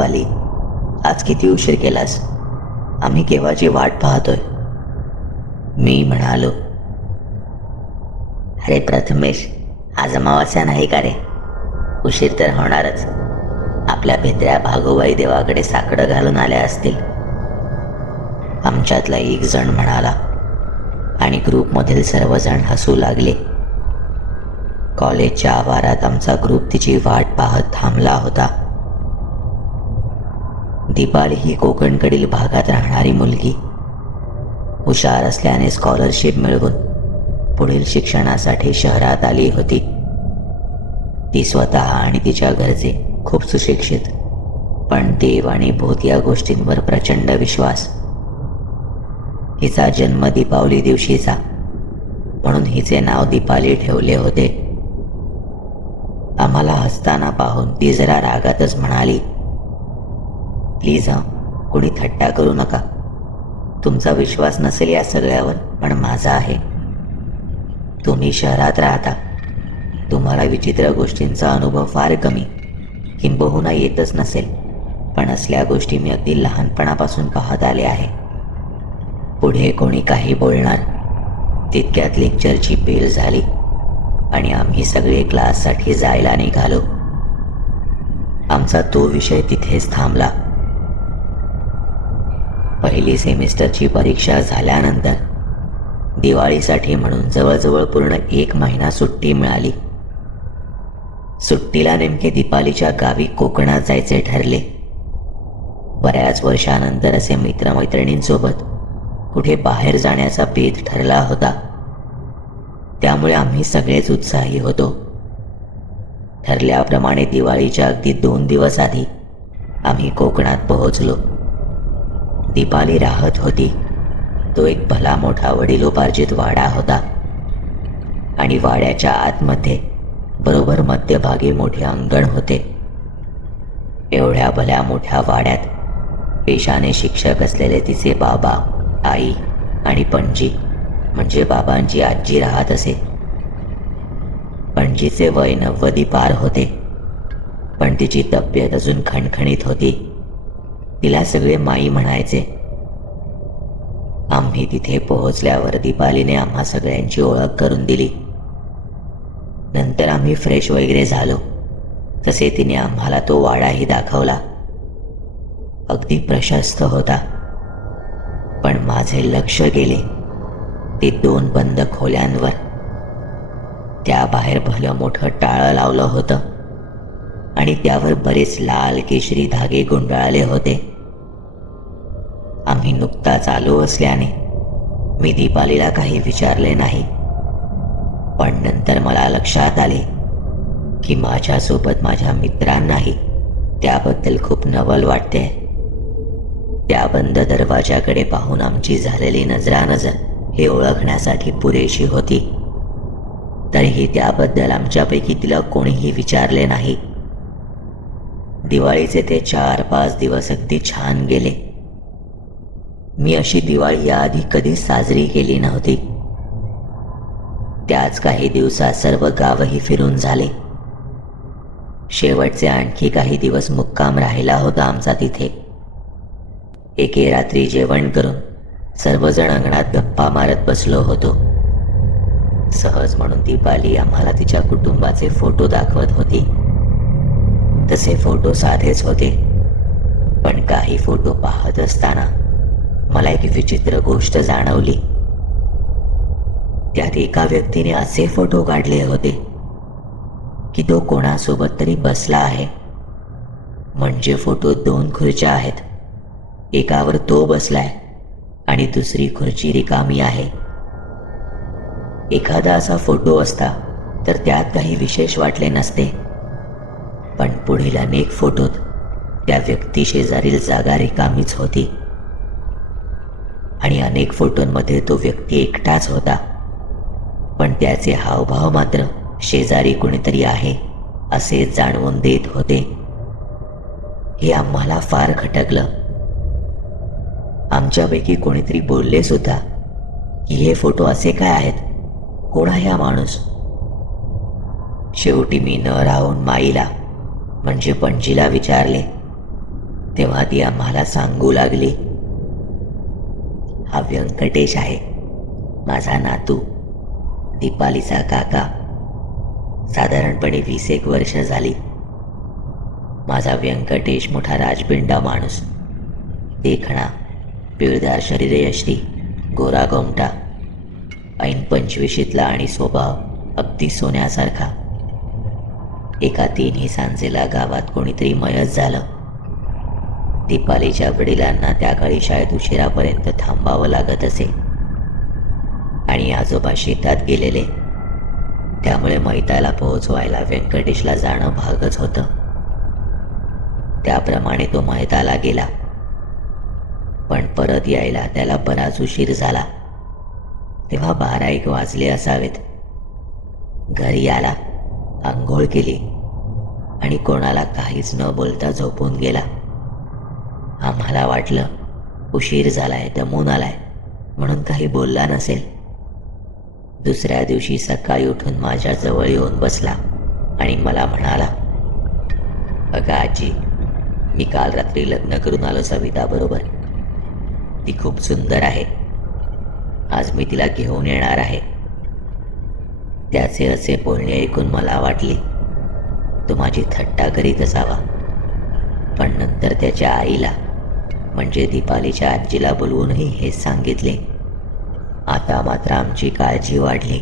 दीपाली, आज किती उशीर केलास? आम्ही केव्हाची वाट पाहतोय. मी म्हणालो, अरे प्रथमेश, आज अमावास्या नाही का रे? उशीर तर होणारच. आपल्या भित्र्या भागोबाई देवाकडे साकडं घालून आल्या असतील. आमच्यातला एक जण म्हणाला आणि ग्रुपमधील सर्वजण हसू लागले. कॉलेजच्या आवारात आमचा ग्रुप तिची वाट पाहत थांबला होता. दीपाली ही कोकणकडील भागात राहणारी मुलगी. हुशार असल्याने स्कॉलरशिप मिळवून पुढील शिक्षणासाठी शहरात आली होती. ती स्वतः आणि तिच्या घरचे खूप सुशिक्षित, पण देव आणि भूत या गोष्टींवर प्रचंड विश्वास. हिचा जन्म दीपावली दिवशीचा, म्हणून हिचे नाव दीपाली ठेवले होते. आम्हाला हसताना पाहून ती जरा रागातच म्हणाली, प्लीज कोणी थट्टा करू नका. तुमचा विश्वास नसेल या सगळ्यावर, पण माझा आहे. तुम्ही शहरात राहता, तुम्हाला विचित्र गोष्टींचा अनुभव फार कमी किंबहुना येतच नसेल, पण असल्या गोष्टी मी अगदी लहानपणापासून पाहत आले आहे. पुढे कोणी काही बोलणार तितक्यात लेक्चरची बेल झाली आणि आम्ही सगळे क्लाससाठी जायला निघालो. आमचा तो विषय तिथेच थांबला. पहिली सेमिस्टरची परीक्षा झाल्यानंतर दिवाळीसाठी म्हणून जवळजवळ पूर्ण 1 महिना सुट्टी मिळाली. सुट्टीला नेमके दीपालीच्या गावी कोकणात जायचे ठरले. बऱ्याच वर्षानंतर असे मित्रमैत्रिणींसोबत कुठे बाहेर जाण्याचा बेत ठरला होता. त्यामुळे आम्ही सगळेच उत्साही होतो. ठरल्याप्रमाणे दिवाळीच्या अगदी 2 दिवस आधी आम्ही कोकणात पोहोचलो. दीपाली राहत होती तो एक भला मोठा वडिलोपार्जित वाडा होता आणि वाड्याच्या आतमध्ये बरोबर मध्यभागी मोठे अंगण होते. एवढ्या भल्या मोठ्या वाड्यात पेशाने शिक्षक असलेले तिचे बाबा, आई आणि पणजी म्हणजे बाबांची आजी राहत असे. पणजीचे वय 90 पार होते, पण तिची तब्येत अजून खणखणीत होती. तिला सगळे माई म्हणायचे. आम्ही तिथे पोहोचल्यावर दीपालीने आम्हा सगळ्यांची ओळख करून दिली. नंतर आम्ही फ्रेश वगैरे झालो तसे तिने आम्हाला तो वाडाही दाखवला. अगदी प्रशस्त होता, पण माझे लक्ष गेले ते 2 बंद खोल्यांवर. त्या बाहेर भलं मोठं टाळं लावलं होतं आणि त्यावर बरेच लाल केशरी धागे गुंडाळले होते. आम्ही नुकताच आलो असल्याने मी दीपालीला काही विचारले नाही, पण नंतर मला लक्षात आले की माझ्यासोबत माझ्या मित्रांनाही त्याबद्दल खूप नवल वाटते. त्या बंद दरवाजाकडे पाहून आमची झालेली नजरानजर हे ओळखण्यासाठी पुरेशी होती. तरीही त्याबद्दल आमच्यापैकी तिला कोणीही विचारले नाही. दिवाळीचे ते 4-5 दिवस अगदी छान गेले. मी अशी दिवाळी याआधी कधीच साजरी केली नव्हती. त्याच काही दिवसात सर्व गावही फिरून झाले. शेवटचे आणखी काही दिवस मुक्काम राहिला होता आमचा तिथे. एके रात्री जेवण करून सर्वजण अंगणात गप्पा मारत बसलो होतो. सहज म्हणून दीपाली आम्हाला तिच्या कुटुंबाचे फोटो दाखवत होती. तसे फोटो साधेच होते, पण काही फोटो पाहत असताना मला एक विचित्र गोष्ट जाणवली. त्यात एका व्यक्तीने असे फोटो काढले होते की तो कोणासोबत तरी बसला आहे. म्हणजे फोटोत 2 खुर्च्या आहेत. एकावर तो बसलाय आणि दुसरी खुर्ची रिकामी आहे. एखादा असा फोटो असता तर त्यात काही विशेष वाटले नसते, पण पुढील अनेक फोटोत त्या व्यक्ती शेजारील जागा रिकामीच होती आणि अनेक फोटोंमध्ये तो व्यक्ती एकटाच होता, पण त्याचे हावभाव मात्र शेजारी कुणीतरी आहे असे जाणवून देत होते. हे आम्हाला फार खटकलं. आमच्यापैकी कोणीतरी बोलले सुद्धा की हे फोटो असे काय आहेत, कोण आहे हा माणूस? शेवटी मी न राहून माईला म्हणजे पणजीला विचारले. तेव्हा ती आम्हाला सांगू लागली, हा व्यंकटेश आहे, माझा नातू, दीपालीचा काका. साधारणपणे 20 वर्ष झाली. माझा व्यंकटेश मोठा राजबिंडा माणूस, देखणा, पिळदार शरीरयष्टी, गोरा गोमटा, ऐन 25शीतला आणि स्वभाव अगदी सोन्यासारखा. एका 3ही सांजेला गावात कोणीतरी मयत झालं. दीपालीच्या वडिलांना त्या काळी शाळेत उशिरापर्यंत थांबावं लागत असे आणि आजोबा शेतात गेलेले. त्यामुळे मैताला पोहोचवायला व्यंकटेशला जाणं भागच होतं. त्याप्रमाणे तो मैताला गेला, पण परत यायला त्याला बराच उशीर झाला. तेव्हा 12-1 वाजले असावेत. घरी आला, आंघोळ केली आणि कोणाला काहीच न बोलता झोपून गेला. आम्हाला वाटलं उशीर झालाय, दमून आलाय, म्हणून काही बोलला नसेल. दुसऱ्या दिवशी सकाळी उठून माझ्या जवळ येऊन बसला आणि मला म्हणाला, अगं आजी, मी काल रात्री लग्न करून आलो सविता बरोबर. ती खूप सुंदर आहे. आज मी तिला घेऊन येणार आहे. त्याचे असे बोलणे ऐकून मला वाटले तो माझी थट्टा करीत असावा, पण नंतर त्याच्या आईला म्हणजे दीपालीच्या आजीला बोलवूनही हेच सांगितले. आता मात्र आमची काळजी वाढली.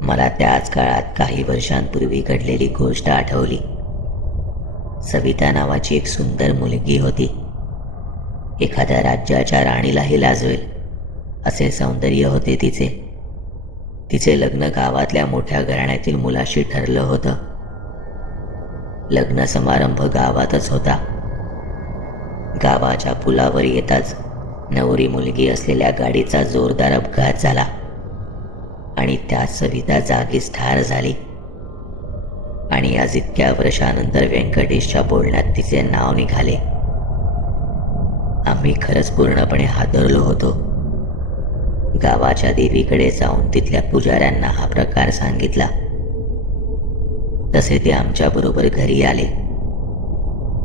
मला त्याच काळात काही वर्षांपूर्वी घडलेली गोष्ट आठवली. सविता नावाची एक सुंदर मुलगी होती. एखाद्या राज्याच्या राणीलाही लाजवेल असे सौंदर्य होते तिचे. तिचे लग्न गावातल्या मोठ्या घराण्यातील मुलाशी ठरलं होतं. लग्न समारंभ गावातच होता. गावाच्या पुलावर येताच नवरी मुलगी असलेल्या गाडीचा जोरदार अपघात झाला आणि त्यात सविता जागीच ठार झाली. आणि आज इतक्या वर्षानंतर व्यंकटेशच्या बोलण्यात तिचे नाव निघाले. आम्ही खरंच पूर्णपणे हादरलो होतो. गावाच्या देवीकडे जाऊन तिथल्या पुजाऱ्यांना हा प्रकार सांगितला. तसे ते आमच्या बरोबर घरी आले.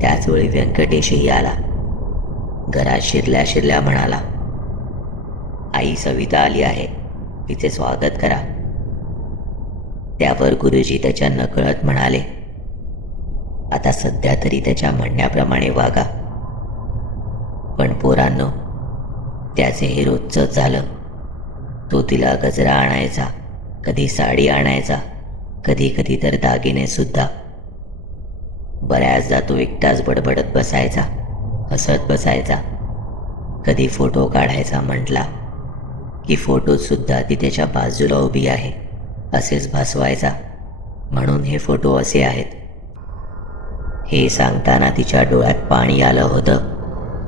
त्याचवेळी व्यंकटेशही आला. घरात शिरल्या शिरल्या म्हणाला, आई सविता आली आहे, तिचे स्वागत करा. त्यावर गुरुजी त्याच्या नकळत म्हणाले, आता सध्या तरी त्याच्या म्हणण्याप्रमाणे वागा. पण पोरांनो, त्याचे हे रोजच झालं. तो तिला गजरा आणायचा, कधी साडी आणायचा, कधी कधी तर दागिने सुद्धा. बऱ्याचदा तो एकटाच बडबडत बसायचा, हसत बसायचा. कधी फोटो काढायचा म्हटला की फोटोत सुद्धा ती त्याच्या बाजूला उभी आहे असेच भासवायचा, म्हणून हे फोटो असे आहेत. हे सांगताना तिच्या डोळ्यात पाणी आलं होतं,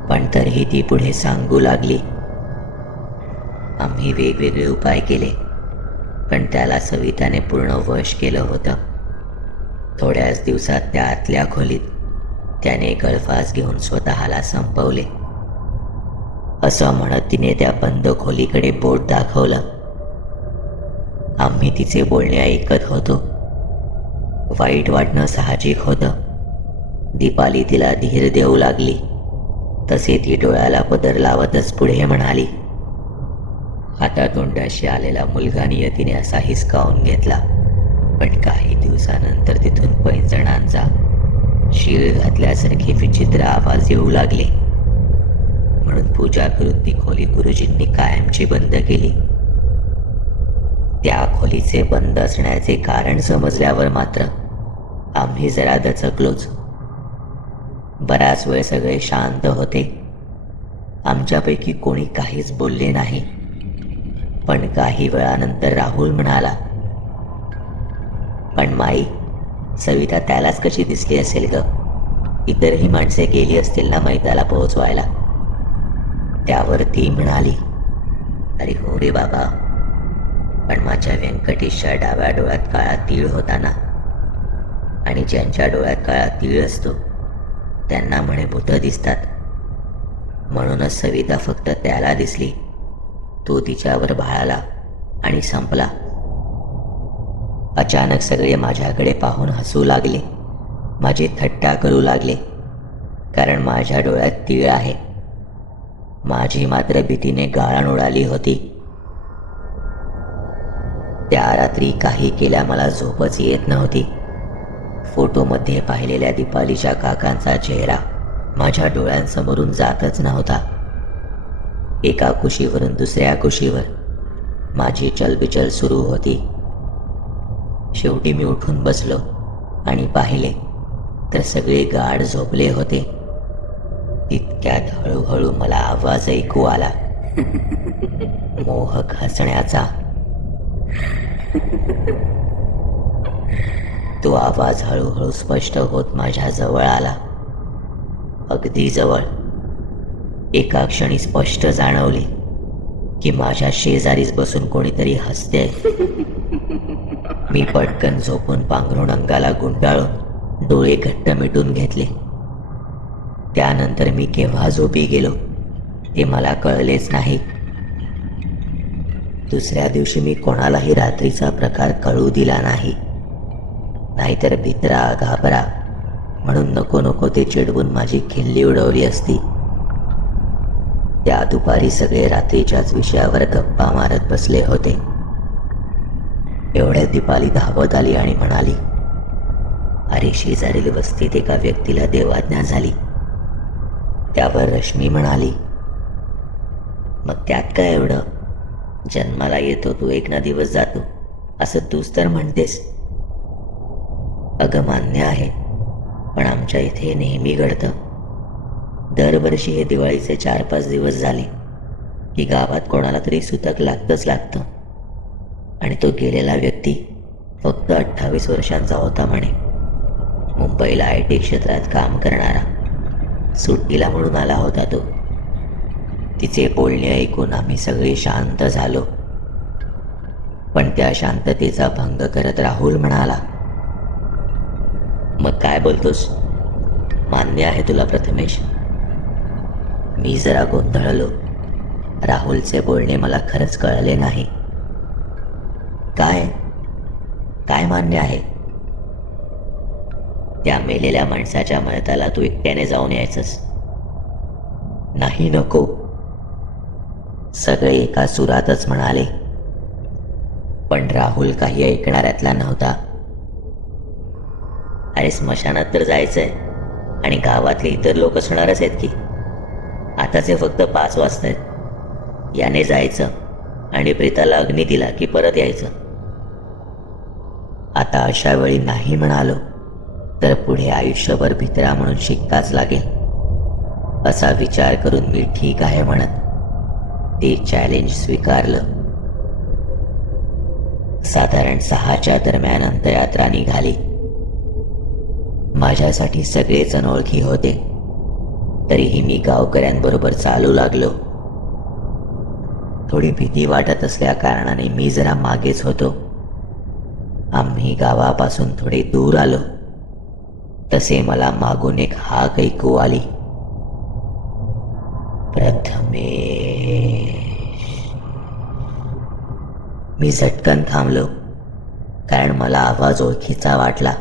पण तरीही ती पुढे सांगू लागली. आम्ही वेगवेगळे उपाय केले, पण त्याला सविताने पूर्ण वश केलं होतं. थोड्याच दिवसात त्या आतल्या खोलीत त्याने गळफास घेऊन स्वतःला संपवले. असं म्हणत तिने त्या बंद खोलीकडे बोट दाखवलं. आम्ही तिचे बोलणे ऐकत होतो. वाईट वाटणं साहजिक होतं. दीपाली तिला धीर देऊ लागली. तसे ती डोळ्याला पदर लावतच पुढे म्हणाली, हातातोंडाशी आलेला मुलगा नियतीने असा हिसकावून घेतला, पण काही दिवसानंतर तिथून पैंजणांचा शीळ घातल्यासारखे विचित्र आवाज येऊ लागले. म्हणून पूजा करून ती खोली गुरुजींनी कायमची बंद केली. त्या खोलीचे बंद असण्याचे कारण समजल्यावर मात्र आम्ही जरा दचकलोच. बराच वेळ सगळे शांत होते. आमच्यापैकी कोणी काहीच बोलले नाही. पण काही वेळानंतर राहुल म्हणाला, पण माई, सविता त्यालाच कशी दिसली असेल ग? इतरही माणसे गेली असतील ना मैताला पोहोचवायला? त्यावर ती म्हणाली, अरे हो रे बाबा, पण माझ्या व्यंकटेशच्या डाव्या डोळ्यात काळा तीळ होता ना, आणि ज्यांच्या डोळ्यात काळा तीळ असतो त्यांना म्हणे भूतं दिसतात. म्हणूनच सविता फक्त त्याला दिसली. तो तिच्यावर भाळाला आणि संपला. अचानक सगळे माझ्याकडे पाहून हसू लागले, माझी थट्टा करू लागले. कारण माझ्या डोळ्यात तीळ आहे. माझी मात्र भीतीने गाळण उडाली होती. त्या रात्री काही केल्या मला झोपच येत नव्हती. फोटोमध्ये पाहिलेल्या दीपालीच्या काकांचा चेहरा माझ्या डोळ्यांसमोरून जातच नव्हता. एका कुशीवरून दुसऱ्या कुशीवर माझी चलबिचल सुरू होती. शेवटी मी उठून बसलो आणि पाहिले तर सगळे गाढ झोपले होते. तितक्यात हळूहळू मला आवाज ऐकू आला, मोहक हसण्याचा. तो आवाज हळूहळू स्पष्ट होत माझ्या जवळ आला, अगदी जवळ. एका क्षणी स्पष्ट जाणवले की माझ्या शेजारीच बसून कोणीतरी हसते. मी पटकन झोपून पांघरून अंगाला गुंडाळून डोळे घट्ट मिटून घेतले. त्यानंतर मी केव्हा झोपी गेलो ते मला कळलेच नाही. दुसऱ्या दिवशी मी कोणालाही रात्रीचा प्रकार कळू दिला नाही. नाहीतर भित्रा घाबरा म्हणून नको नको ते चिडवून माझी खिल्ली उडवली असती. त्या दुपारी सगळे रात्रीच्याच विषयावर गप्पा मारत बसले होते. एवढ्यात दीपाली धावत आली आणि म्हणाली, अरे शेजारील वस्तीत एका व्यक्तीला देवाज्ञा झाली. त्यावर रश्मी म्हणाली, मग त्यात काय एवढं? जन्माला येतो तू एक ना दिवस जातो असं तूच तर म्हणतेस. अगं मान्य आहे, पण आमच्या इथे नेहमी घडतं. दरवर्षी हे दिवाळीचे 4-5 दिवस झाले की गावात कोणाला तरी सुतक लागतं. आणि तो गेलेला व्यक्ती फक्त 28 वर्षांचा होता म्हणे. मुंबईला IT क्षेत्रात काम करणारा. सुट्टीला म्हणून आला होता तो. तिचे बोलणे ऐकून आम्ही सगळे शांत झालो. पण त्या शांततेचा भंग करत राहुल म्हणाला, मग काय बोलतोस? मान्य आहे तुला प्रथमेश? मी जरा गोंधळलो. राहुलचे बोलणे मला खरंच कळले नाही. काय काय मान्य आहे? त्या मेलेल्या माणसाच्या मयताला तू एकट्याने जाऊन यायचंस? नाही, नको. सगळे एका सुरातच म्हणाले. पण राहुल काही ऐकणाऱ्यातला नव्हता. अरे स्मशानात तर जायचंय आणि गावातले इतर लोक असणारच आहेत की. आताचे फक्त 5 वाजतायत. याने जायचं आणि प्रेताला अग्नी दिला की परत यायचं. आता अशा वेळी नाही म्हणालो तर पुढे आयुष्यभर भित्रा म्हणून शिक्काच लागेल. असा विचार करून मी ठीक आहे म्हणत ते चॅलेंज स्वीकारलं. साधारण 6च्या दरम्यान अंत्ययात्रा निघाली. माझ्यासाठी सगळेच अनोळखी होते. तरीही मी गावकऱ्यांबरोबर चालू लागलो. थोडी भीती वाटत असल्या कारणाने मी जरा मागेच होतो. आम्ही गावापासून थोडे दूर आलो तसे मला मागून एक हाक ऐकू आली, प्रथमेश. मी झटकन थांबलो कारण मला आवाज ओळखीचा वाटला.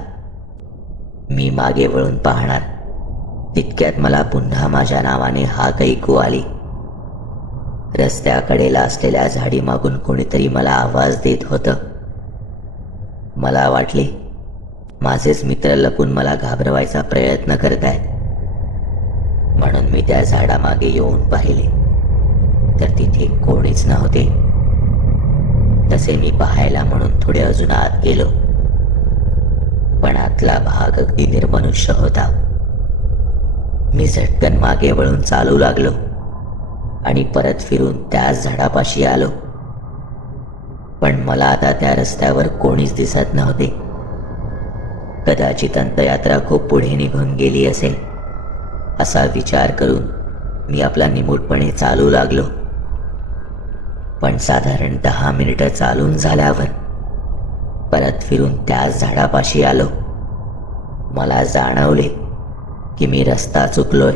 मी मागे वळून पाहणार तितक्यात मला पुन्हा माझ्या नावाने हाक ऐकू आली. रस्त्याकडेला असलेल्या झाडी मागून कोणीतरी मला आवाज देत होतं. मला वाटले माझेच मित्र लपून मला घाबरवायचा प्रयत्न करतायत. म्हणून मी त्या झाडामागे येऊन पाहिले तर तिथे कोणीच नव्हते. तसे मी पाहायला म्हणून थोडे अजून आत गेलो, पण आतला भाग अगदी निर्मनुष्य होता. मी झटकन मागे वळून चालू लागलो आणि परत फिरून त्याच झाडापाशी आलो. पण मला आता त्या रस्त्यावर कोणीच दिसत नव्हते. कदाचित अंत्ययात्रा खूप पुढे निघून गेली असेल असा विचार करून मी आपला निमूटपणे चालू लागलो. पण साधारण 10 मिनिटं चालून झाल्यावर परत फिरून त्याच झाडापाशी आलो. मला जाणवले की मी रस्ता चुकलोय.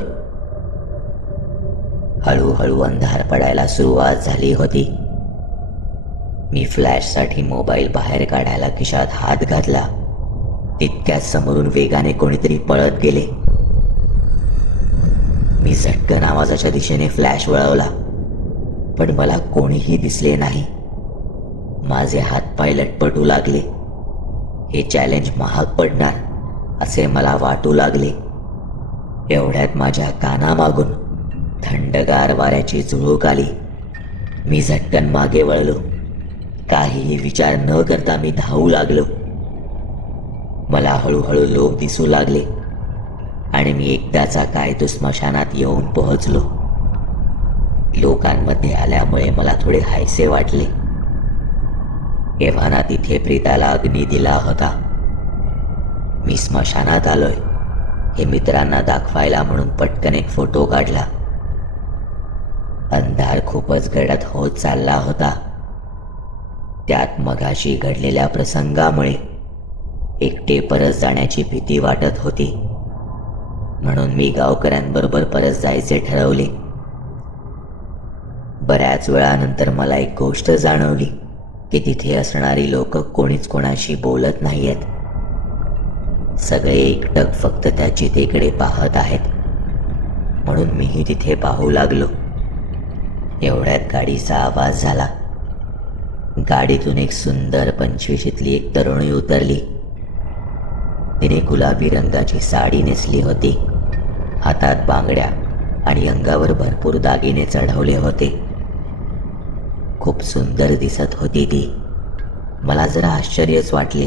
हळूहळू अंधार पडायला सुरुवात झाली होती. मी फ्लॅशसाठी मोबाईल बाहेर काढायला खिशात हात घातला. तितक्याच समोरून वेगाने कोणीतरी पळत गेले. मी झटकन आवाजाच्या दिशेने फ्लॅश वळवला, पण मला कोणीही दिसले नाही. माझे हातपाय लटपटू लागले. हे चॅलेंज महाग पडणार असे मला वाटू लागले. एवढ्यात माझ्या कानामागून थंडगार वाऱ्याची झुळूक आली. मी झटकन मागे वळलो. काहीही विचार न करता मी धावू लागलो. मला हळूहळू लोक दिसू लागले आणि मी एकदाचा काय तो स्मशानात येऊन पोहोचलो. लोकांमध्ये आल्यामुळे मला थोडे हायसे वाटले. एव्हाना तिथे प्रीताला अग्नी दिला होता. मी स्मशानात आलोय हे मित्रांना दाखवायला म्हणून पटकन एक फोटो काढला. अंधार खूपच गडद होत चालला होता. त्यात मगाशी घडलेल्या प्रसंगामुळे एकटे परत जाण्याची भीती वाटत होती. म्हणून मी गावकऱ्यांबरोबर परत जायचे ठरवले. बऱ्याच वेळानंतर मला एक गोष्ट जाणवली की तिथे असणारी लोक कोणीच कोणाशी बोलत नाहीयेत. सगळे एकटक फक्त त्या चितेकडे पाहत आहेत. म्हणून मीही तिथे पाहू लागलो. एवढ्यात गाडीचा आवाज झाला. गाडीतून एक सुंदर 25शीतली एक तरुणी उतरली. तिने गुलाबी रंगाची साडी नेसली होती. हातात बांगड्या आणि अंगावर भरपूर दागिने चढवले होते. खूप सुंदर दिसत होती ती. मला जरा आश्चर्यच वाटले,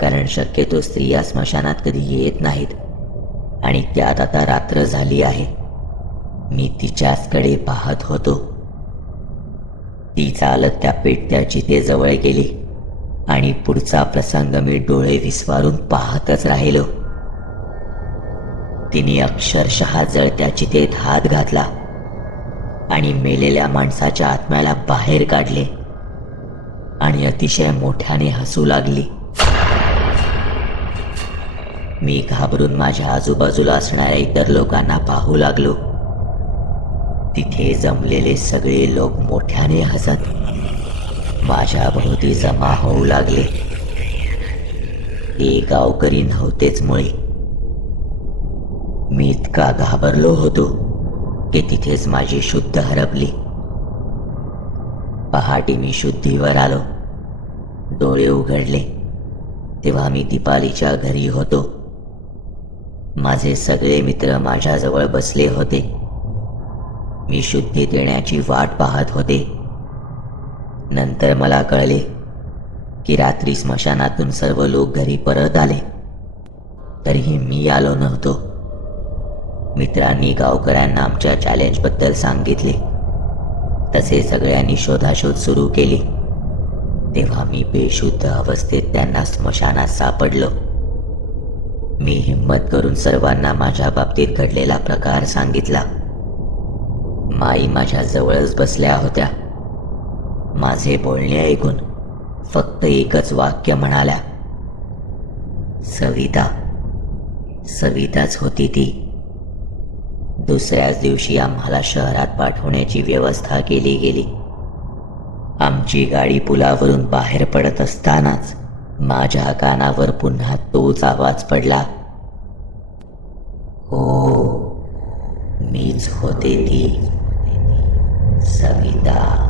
कारण शक्यतो स्त्रिया स्मशानात कधी येत नाहीत आणि त्यात आता रात्र झाली आहे. मी तिच्याचकडे पाहत होतो. ती चालत त्या पेटत्या चितेजवळ गेली आणि पुढचा प्रसंग मी डोळे विस्फारून पाहतच राहिलो. तिने अक्षरशः जळत्या चितेत हात घातला आणि मेलेल्या माणसाच्या आत्म्याला बाहेर काढले आणि अतिशय मोठ्याने हसू लागली. मी घाबरून माझ्या आजूबाजूला असणाऱ्या इतर लोकांना पाहू लागलो. तिथे जमलेले सगळे लोक मोठ्याने हसत माझ्या भोवती जमा होऊ लागले. ते गावकरी नव्हतेच मुळे. मी इतका घाबरलो होतो की तिथेच माझी शुद्ध हरपली. पहाटे मी शुद्धीवर आलो. डोळे उघडले तेव्हा मी दीपालीच्या घरी होतो. माझे सगळे मित्र माझ्याजवळ बसले होते. मी शुद्धीत येण्याची वाट पाहत होते. नंतर मला कळले की रात्री स्मशानातून सर्व लोक घरी परत आले, तरीही मी आलो नव्हतो. मित्रांनी गावकऱ्यांना आमच्या चॅलेंजबद्दल सांगितले. तसे सगळ्यांनी शोधाशोध सुरू केली. तेव्हा मी बेशुद्ध अवस्थेत त्यांना स्मशानात सापडलो. मी हिम्मत करून सर्वांना माझ्या बाबतीत घडलेला प्रकार सांगितला. माई माझ्या जवळच बसल्या होत्या. माझे बोलणे ऐकून फक्त एकच वाक्य म्हणाल्या, सविता. सविताच होती ती. दुसऱ्याच दिवशी आम्हाला शहरात पाठवण्याची व्यवस्था केली गेली. आमची गाडी पुलावरून बाहेर पडत असतानाच माझ्या कानावर पुन्हा तोच आवाज पडला, हो, मीच होते ती, सविता.